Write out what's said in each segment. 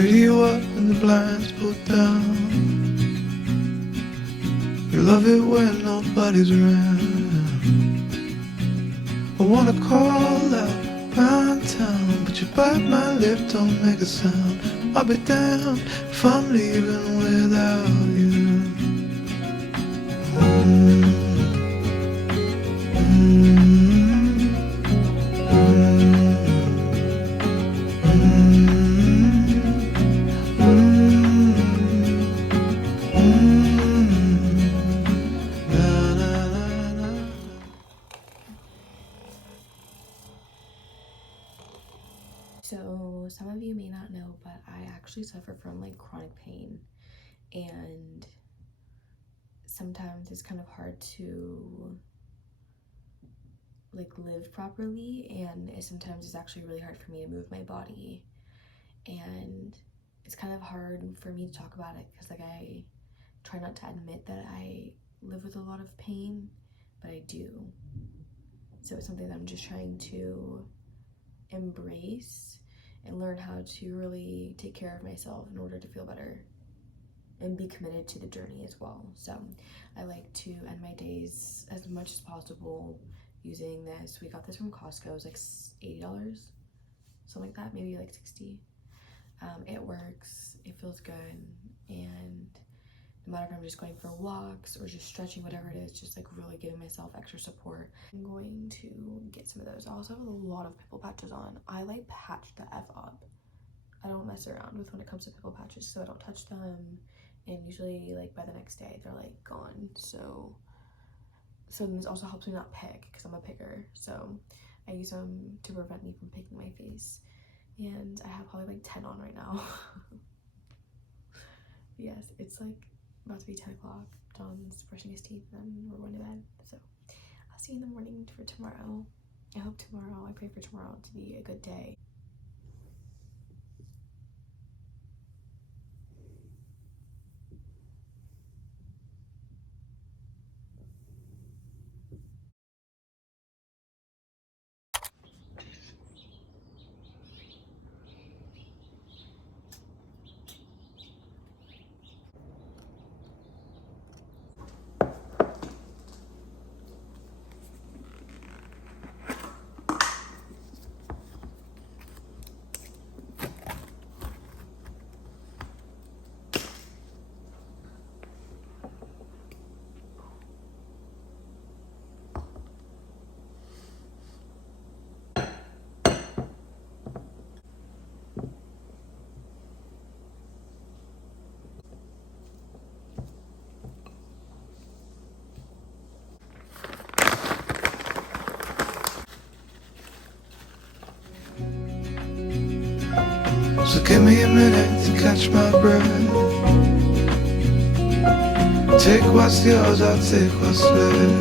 Radio up and the blinds pulled down. You love it when nobody's around. I wanna call out round town, but you bite my lip, don't make a sound. I'll be damned if I'm leaving without you. So some of you may not know, but I actually suffer from like chronic pain, and sometimes it's kind of hard to like live properly, and sometimes it's actually really hard for me to move my body, and it's kind of hard for me to talk about it because like I try not to admit that I live with a lot of pain, but I do. So it's something that I'm just trying to embrace and learn how to really take care of myself in order to feel better and be committed to the journey as well. So I like to end my days as much as possible using this. We got this from Costco. It was like $80, something like that, maybe like 60. It works, it feels good, and no matter if I'm just going for walks or just stretching, whatever it is, just like really giving myself extra support. I'm going to get some of those. I also have a lot of pimple patches on. I like patch the F up. I don't mess around with when it comes to pimple patches, so I don't touch them, and usually like by the next day they're like gone. So this also helps me not pick because I'm a picker, so I use them to prevent me from picking my face, and I have probably like 10 on right now. Yes, it's like about to be 10 o'clock. John's brushing his teeth and then we're going to bed. So I'll see you in the morning for tomorrow. I pray for tomorrow to be a good day. So give me a minute to catch my breath. Take what's yours, I'll take what's left.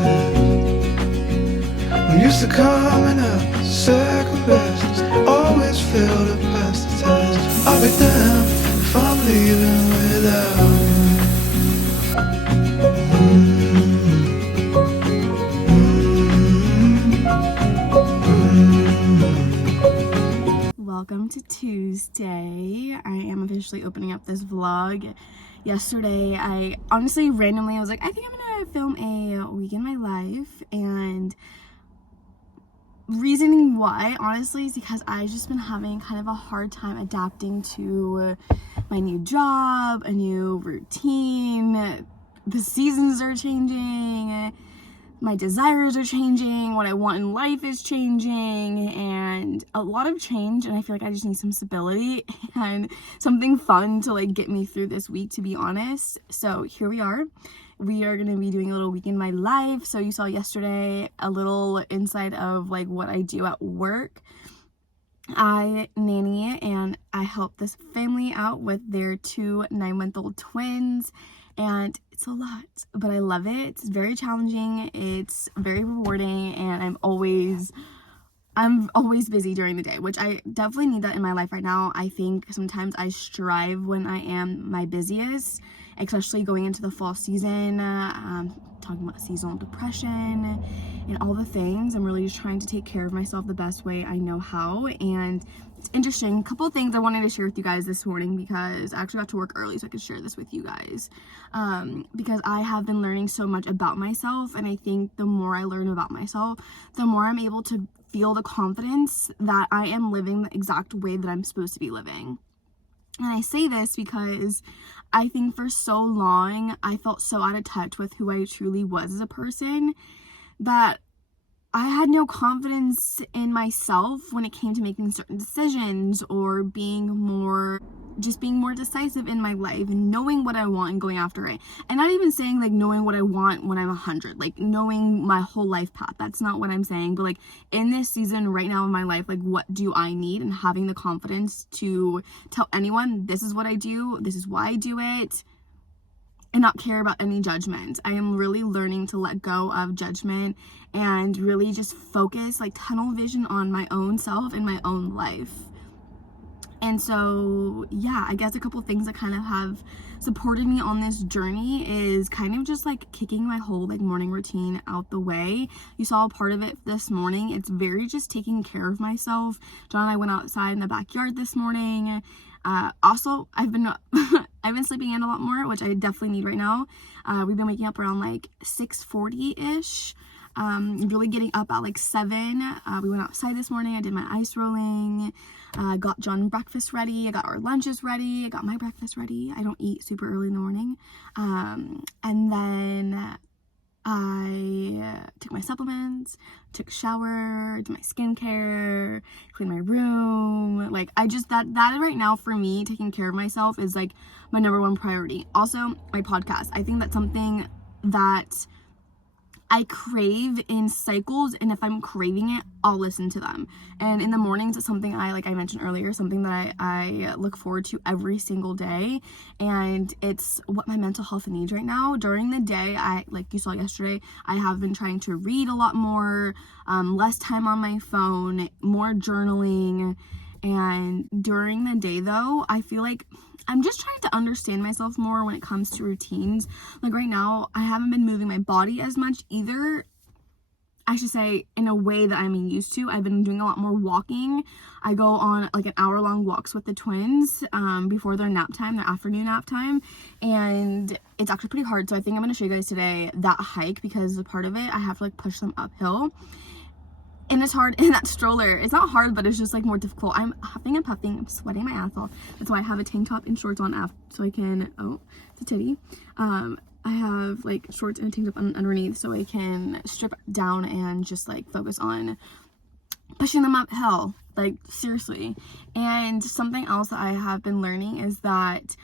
I'm used to coming up second best, always fail to pass the test. I'll be damned if I'm leaving without you. Welcome to Tuesday. I am officially opening up this vlog. Yesterday, I honestly randomly was like, I think I'm gonna film a week in my life, and reasoning why honestly is because I've just been having kind of a hard time adapting to my new job, a new routine. The seasons are changing, my desires are changing, what I want in life is changing, and a lot of change, and I feel like I just need some stability and something fun to like get me through this week, to be honest. So here we are. We are going to be doing a little week in my life. So you saw yesterday a little insight of like what I do at work. I nanny and I help this family out with their 2 9-month-old twins, and it's a lot, but I love it. It's very challenging, it's very rewarding, and I'm always busy during the day, which I definitely need that in my life right now. I think sometimes I strive when I am my busiest, especially going into the fall season, talking about seasonal depression and all the things. I'm really just trying to take care of myself the best way I know how. And it's interesting, a couple of things I wanted to share with you guys this morning, because I actually got to work early so I could share this with you guys, because I have been learning so much about myself, and I think the more I learn about myself, the more I'm able to feel the confidence that I am living the exact way that I'm supposed to be living. And I say this because I think for so long I felt so out of touch with who I truly was as a person that I had no confidence in myself when it came to making certain decisions or being more decisive in my life and knowing what I want and going after it. And not even saying like knowing what I want when I'm 100, like knowing my whole life path. That's not what I'm saying. But like in this season right now in my life, like what do I need, and having the confidence to tell anyone this is what I do, this is why I do it, and not care about any judgment. I am really learning to let go of judgment and really just focus, like tunnel vision on my own self and my own life. And so, yeah, I guess a couple things that kind of have supported me on this journey is kind of just like kicking my whole like morning routine out the way. You saw a part of it this morning. It's very just taking care of myself. John and I went outside in the backyard this morning. Also, I've been sleeping in a lot more, which I definitely need right now. We've been waking up around like 6:40-ish. Really getting up at like 7. We went outside this morning. I did my ice rolling. Got John breakfast ready. I got our lunches ready. I got my breakfast ready. I don't eat super early in the morning. And then I took my supplements, took a shower, did my skincare, cleaned my room. Like that right now for me, taking care of myself is like my number one priority. Also, my podcast. I think that's something that I crave in cycles, and if I'm craving it, I'll listen to them. And in the mornings, it's something like I mentioned earlier, something that I look forward to every single day, and it's what my mental health needs right now. During the day, like you saw yesterday, I have been trying to read a lot more, less time on my phone, more journaling. And during the day though, I feel like I'm just trying to understand myself more when it comes to routines. Like right now, I haven't been moving my body as much either. I should say in a way that I'm used to. I've been doing a lot more walking. I go on like an hour-long walks with the twins before their nap time, their afternoon nap time. And it's actually pretty hard. So I think I'm going to show you guys today that hike, because a part of it, I have to like push them uphill. And it's hard in that stroller. It's not hard, but it's just like more difficult. I'm huffing and puffing. I'm sweating my ass off. That's why I have a tank top and shorts on after, so I can, oh, it's a titty. I have like shorts and a tank top underneath so I can strip down and just like focus on pushing them uphill. Like seriously. And something else that I have been learning is that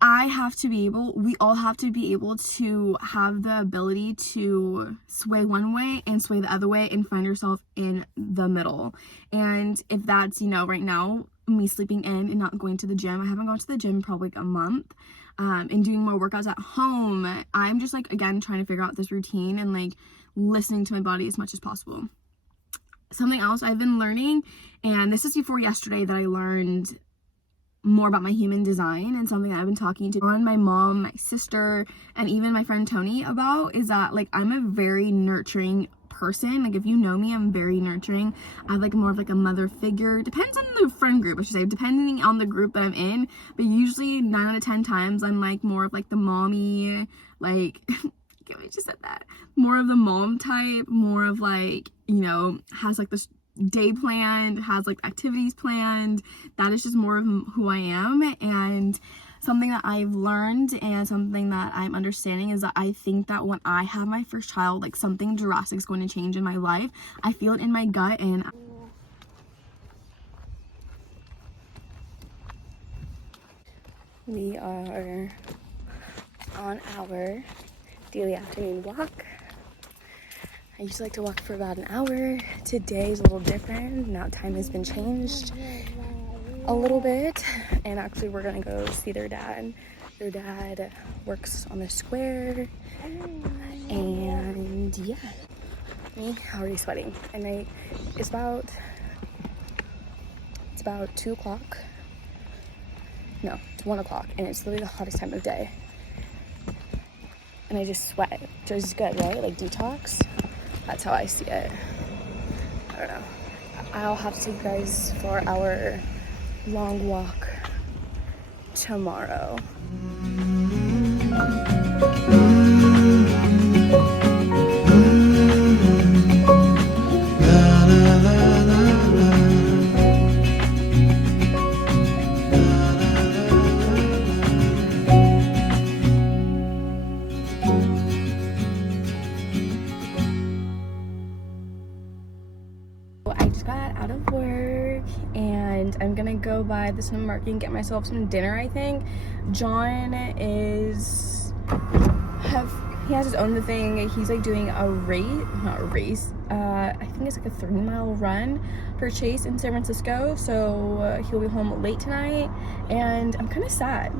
we all have to be able to have the ability to sway one way and sway the other way and find yourself in the middle. And if that's, right now, me sleeping in and not going to the gym, I haven't gone to the gym in probably like a month, and doing more workouts at home, I'm just like, again, trying to figure out this routine and like listening to my body as much as possible. Something else I've been learning, and this is before yesterday that I learned more about my human design, and something that I've been talking to my mom, my sister, and even my friend Tony about, is that like I'm a very nurturing person. Like if you know me, I'm very nurturing. I have like more of like a mother figure. Depends on the friend group, I should say, depending on the group that I'm in, but usually 9 out of 10 times I'm like more of like the mommy, like I just said that, more of the mom type, more of like, has like this day planned, has like activities planned. That is just more of who I am. And something that I've learned and something that I'm understanding is that I think that when I have my first child, like something drastic is going to change in my life. I feel it in my gut. And we are on our daily afternoon walk. I used to like to walk for about an hour. Today is a little different. Now time has been changed a little bit. And actually we're gonna go see their dad. Their dad works on the square. And yeah, me already sweating. And it's about 2 o'clock. No, it's 1 o'clock. And it's literally the hottest time of day. and I just sweat, which is good, right? Like detox. That's how I see it. I don't know. I'll have to take you guys for our long walk tomorrow. I just got out of work and I'm gonna go by the supermarket and get myself some dinner, I think. John he has his own thing. He's like doing a race, I think it's like a 3-mile run for Chase in San Francisco, so he'll be home late tonight, and I'm kind of sad.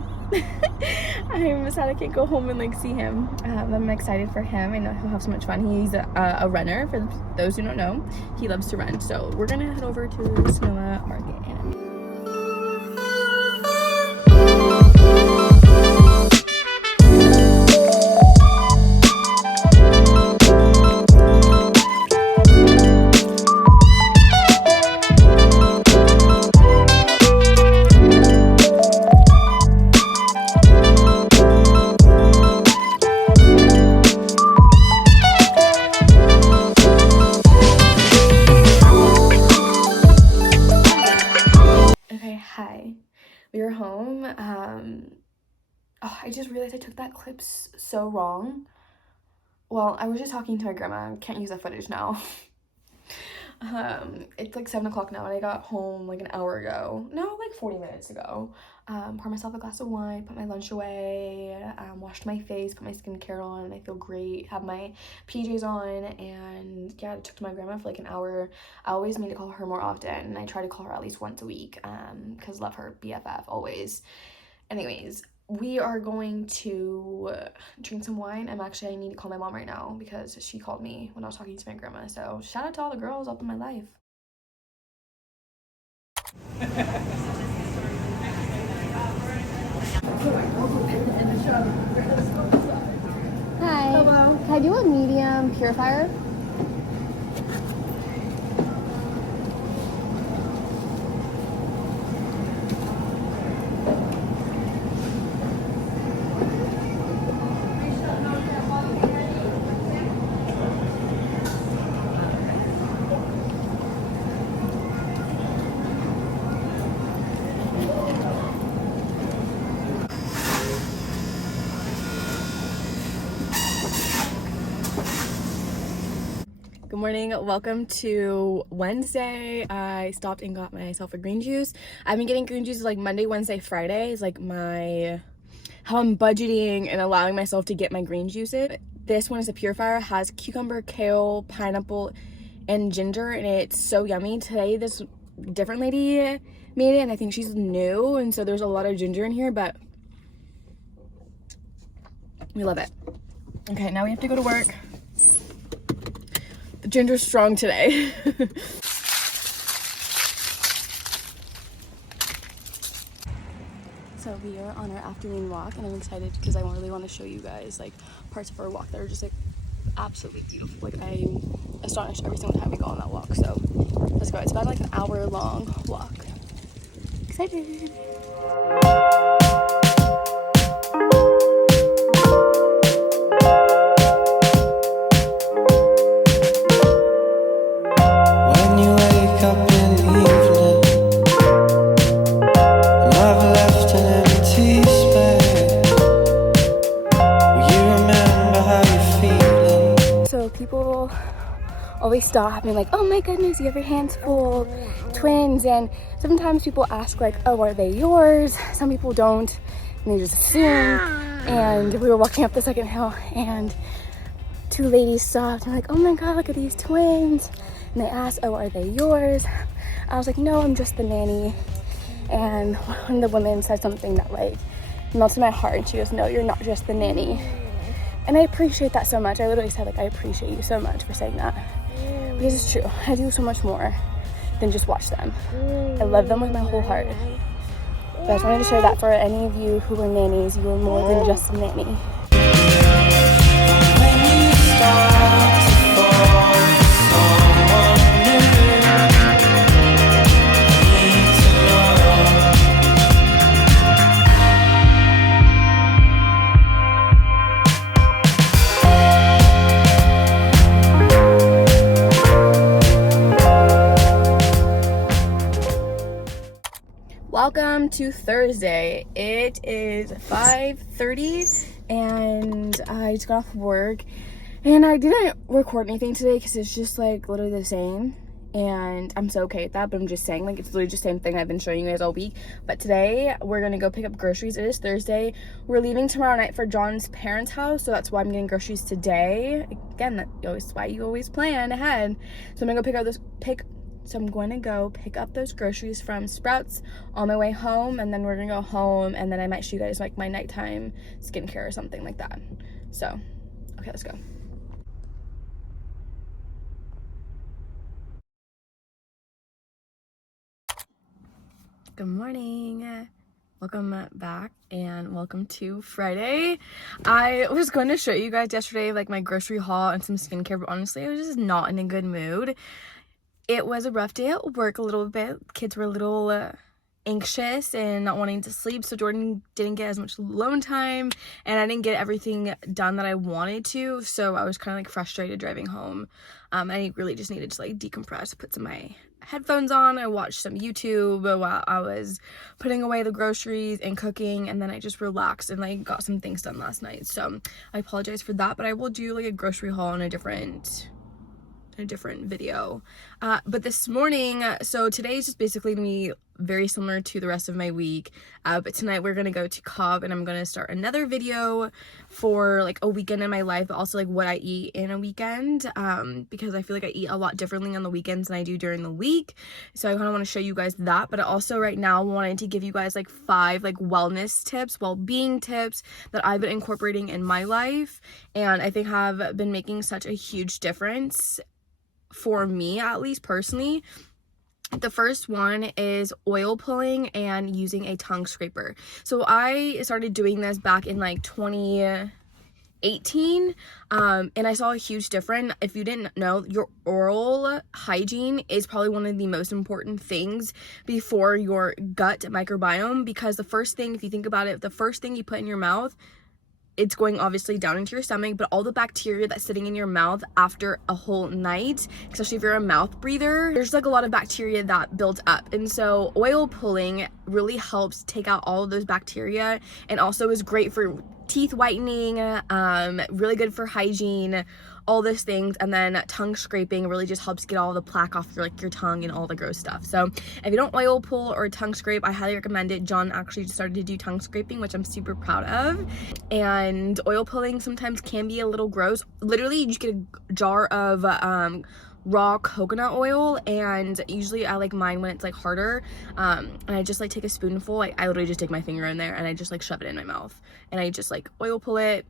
I'm sad I can't go home and like see him. I'm excited for him. I know he'll have so much fun. He's a runner, for those who don't know. He loves to run, so we're gonna head over to Sonoma Market. We're home. I just realized I took that clip so wrong. Well, I was just talking to my grandma. I can't use that footage now. It's like 7 o'clock now, and I got home like an hour ago. No, like 40 minutes ago. Poured myself a glass of wine, put my lunch away, washed my face, put my skincare on, and I feel great. Have my PJs on, and yeah, I took to my grandma for like an hour. I always mean to call her more often, and I try to call her at least once a week, because love her, BFF, always. Anyways, we are going to drink some wine. I need to call my mom right now because she called me when I was talking to my grandma. So shout out to all the girls up in my life. Hi. Hello. Can I do a medium purifier? Good morning, welcome to Wednesday. I stopped and got myself a green juice. I've been getting green juices like Monday, Wednesday, Friday is like how I'm budgeting and allowing myself to get my green juices. This one is a purifier, has cucumber, kale, pineapple, and ginger, and it's so yummy. Today this different lady made it, and I think she's new, and so there's a lot of ginger in here, but we love it. Okay, now we have to go to work. The ginger's strong today. So we are on our afternoon walk, and I'm excited because I really want to show you guys like parts of our walk that are just like absolutely beautiful. Like I'm astonished every single time we go on that walk. So let's go. It's about like an hour-long walk. Excited. People always stop and like, oh my goodness, you have your hands full, twins. And sometimes people ask like, oh, are they yours? Some people don't, and they just assume. And we were walking up the second hill, and 2 ladies stopped and like, oh my god, look at these twins. And they asked, oh, are they yours? I was like, no, I'm just the nanny. And one of the women said something that like melted my heart, and she goes, no, you're not just the nanny. And I appreciate that so much. I literally said, like, I appreciate you so much for saying that. Because it's true. I do so much more than just watch them. I love them with my whole heart. But I just wanted to share that for any of you who are nannies. You are more than just a nanny. welcome to Thursday. It is 5:30 and I just got off work and I didn't record anything today because it's just like literally the same, and I'm so okay with that, but I'm just saying, like, it's literally just the same thing I've been showing you guys all week. But today we're gonna go pick up groceries. It is Thursday. We're leaving tomorrow night for John's parents' house, so that's why I'm getting groceries today. Again, that's why you always plan ahead. So I'm gonna go pick up those groceries from Sprouts on my way home, and then we're gonna go home, and then I might show you guys like my nighttime skincare or something like that. So, okay, let's go. Good morning. Welcome back and welcome to Friday. I was going to show you guys yesterday like my grocery haul and some skincare, but honestly I was just not in a good mood. It was a rough day at work a little bit. Kids were a little anxious and not wanting to sleep, so Jordan didn't get as much alone time and I didn't get everything done that I wanted to, so I was kind of like frustrated driving home. I really just needed to like decompress, put some of my headphones on. I watched some YouTube while I was putting away the groceries and cooking, and then I just relaxed and like got some things done last night. So I apologize for that, but I will do like a grocery haul in a different video. But this morning, so today is just basically gonna be very similar to the rest of my week, but tonight we're gonna go to Cobb and I'm gonna start another video for like a weekend in my life, but also like what I eat in a weekend, because I feel like I eat a lot differently on the weekends than I do during the week, so I kind of want to show you guys that. But I also right now wanted to give you guys like 5 like wellness tips, well-being tips that I've been incorporating in my life, and I think have been making such a huge difference for me, at least personally. The first one is oil pulling and using a tongue scraper. So I started doing this back in like 2018, and I saw a huge difference. If you didn't know, your oral hygiene is probably one of the most important things before your gut microbiome, because the first thing, if you think about it, the first thing you put in your mouth, it's going obviously down into your stomach, but all the bacteria that's sitting in your mouth after a whole night, especially if you're a mouth breather, there's like a lot of bacteria that builds up. And so oil pulling really helps take out all of those bacteria, and also is great for teeth whitening, really good for hygiene, all those things. And then tongue scraping really just helps get all the plaque off your tongue and all the gross stuff. So if you don't oil pull or tongue scrape, I highly recommend it. John actually just started to do tongue scraping, which I'm super proud of. And oil pulling sometimes can be a little gross. Literally, you just get a jar of raw coconut oil, and usually I like mine when it's like harder, and I just like take a spoonful, like I literally just take my finger in there and I just like shove it in my mouth, and I just like oil pull it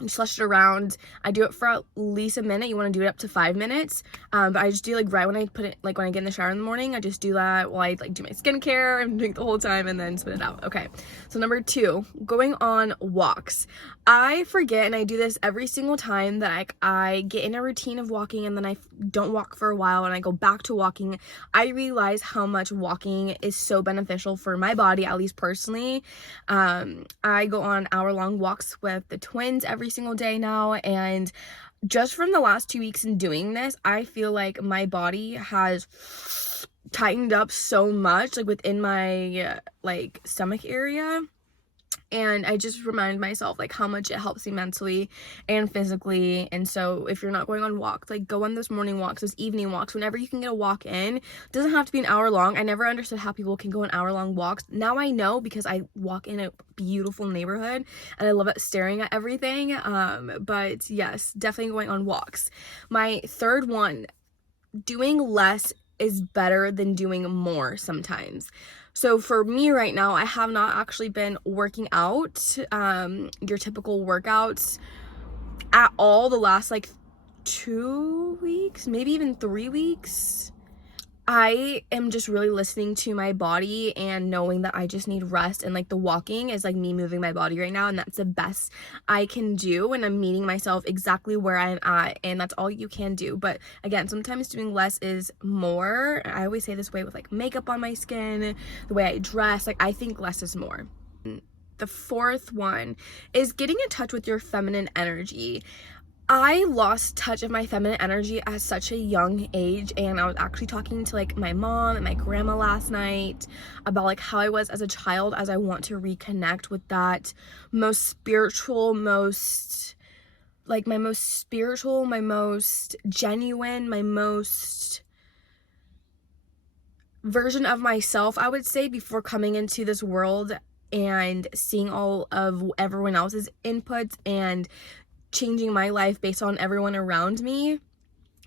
and slush it around. I do it for at least a minute. You want to do it up to 5 minutes, but I just do like right when I put it, like when I get in the shower in the morning, I just do that while I like do my skincare and drink the whole time and then spit it out. Okay, so number 2, going on walks. I forget, and I do this every single time, that I get in a routine of walking and then I don't walk for a while and I go back to walking. I realize how much walking is so beneficial for my body, at least personally. I go on hour-long walks with the twins every single day now, and just from the last 2 weeks in doing this, I feel like my body has tightened up so much, like within my like stomach area. And I just remind myself like how much it helps me mentally and physically. And so if you're not going on walks, like go on those morning walks, those evening walks, whenever you can get a walk in. It doesn't have to be an hour long. I never understood how people can go on hour-long walks. Now I know, because I walk in a beautiful neighborhood and I love it staring at everything. But yes, definitely going on walks. My third one, doing less is better than doing more sometimes. So for me right now, I have not actually been working out, your typical workouts at all the last like 2 weeks, maybe even 3 weeks. I am just really listening to my body and knowing that I just need rest, and like the walking is like me moving my body right now, and that's the best I can do, and I'm meeting myself exactly where I'm at, and that's all you can do. But again, sometimes doing less is more. I always say this way with like makeup on my skin, the way I dress, like I think less is more. The fourth one is getting in touch with your feminine energy. I lost touch of my feminine energy at such a young age, and I was actually talking to like my mom and my grandma last night about like how I was as a child, as I want to reconnect with that most spiritual, most genuine, my most version of myself, I would say, before coming into this world and seeing all of everyone else's inputs and changing my life based on everyone around me.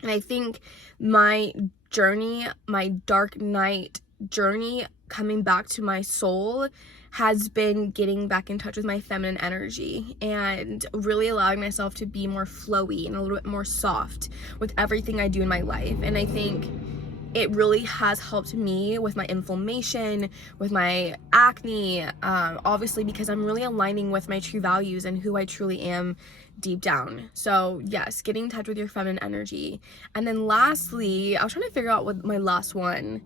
And I think my journey, my dark night journey, coming back to my soul, has been getting back in touch with my feminine energy and really allowing myself to be more flowy and a little bit more soft with everything I do in my life. And I think it really has helped me with my inflammation, with my acne, obviously because I'm really aligning with my true values and who I truly am deep down. So yes, getting in touch with your feminine energy. And then lastly, I was trying to figure out what my last one,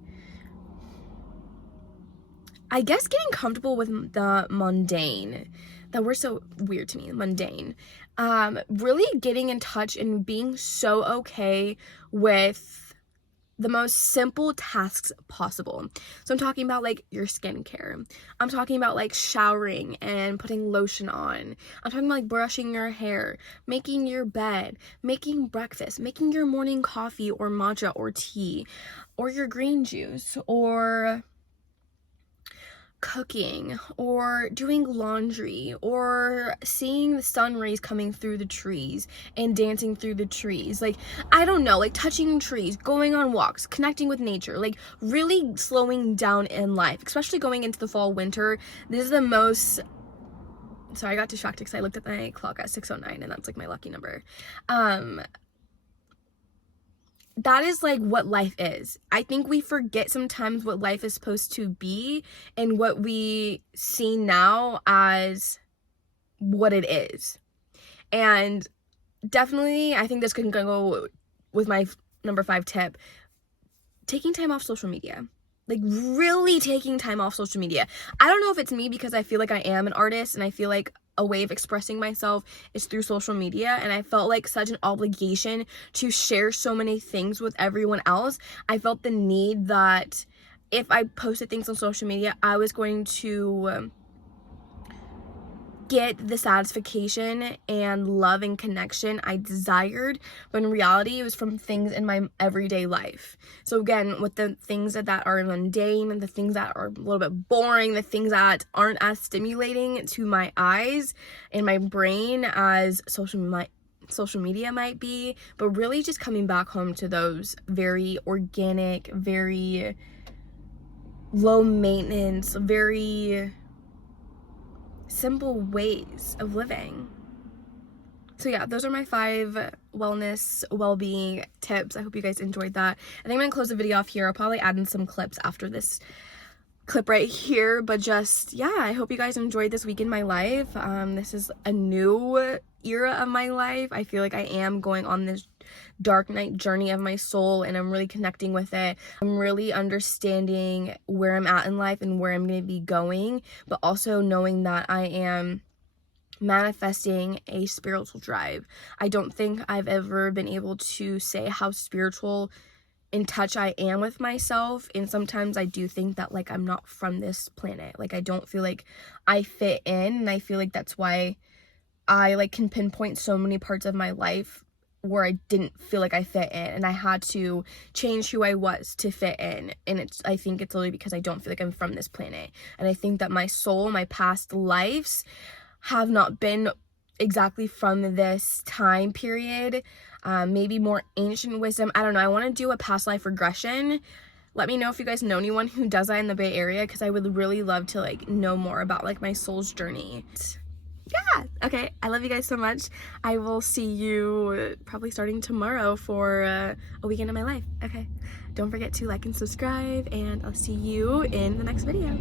I guess getting comfortable with the mundane. That word's so weird to me, mundane. Really getting in touch and being so okay with the most simple tasks possible. So I'm talking about like your skincare. I'm talking about like showering and putting lotion on. I'm talking about like brushing your hair, making your bed, making breakfast, making your morning coffee or matcha or tea, or your green juice, or cooking, or doing laundry, or seeing the sun rays coming through the trees and dancing through the trees. Like, I don't know, like touching trees, going on walks, connecting with nature, like really slowing down in life, especially going into the fall, winter. This is the most, sorry, I got distracted because I looked at my clock at 6:09 and that's like my lucky number. That is like what life is. I think we forget sometimes what life is supposed to be and what we see now as what it is. And definitely, I think this can go with my number 5 tip, taking time off social media. Like really taking time off social media. I don't know if it's me because I feel like I am an artist and I feel like a way of expressing myself is through social media, and I felt like such an obligation to share so many things with everyone else. I felt the need that if I posted things on social media, I was going to get the satisfaction and love and connection I desired, but in reality it was from things in my everyday life. So again, with the things that are mundane and the things that are a little bit boring, the things that aren't as stimulating to my eyes and my brain as social media might be, but really just coming back home to those very organic, very low maintenance, very simple ways of living. So yeah, those are my 5 wellness, well-being tips. I hope you guys enjoyed that. I think I'm gonna close the video off here. I'll probably add in some clips after this clip right here, but just, yeah, I hope you guys enjoyed this week in my life. This is a new era of my life. I feel like I am going on this dark night journey of my soul, and I'm really connecting with it. I'm really understanding where I'm at in life and where I'm going to be going, but also knowing that I am manifesting a spiritual drive. I don't think I've ever been able to say how spiritual in touch I am with myself, and sometimes I do think that like I'm not from this planet. Like I don't feel like I fit in, and I feel like that's why I like can pinpoint so many parts of my life where I didn't feel like I fit in, and I had to change who I was to fit in. And I think it's literally because I don't feel like I'm from this planet. And I think that my soul, my past lives have not been exactly from this time period. Maybe more ancient wisdom. I don't know. I want to do a past life regression. Let me know if you guys know anyone who does that in the Bay Area, because I would really love to like know more about like my soul's journey. Yeah, okay, I love you guys so much. I will see you probably starting tomorrow for a weekend of my life. Okay, don't forget to like and subscribe, and I'll see you in the next video.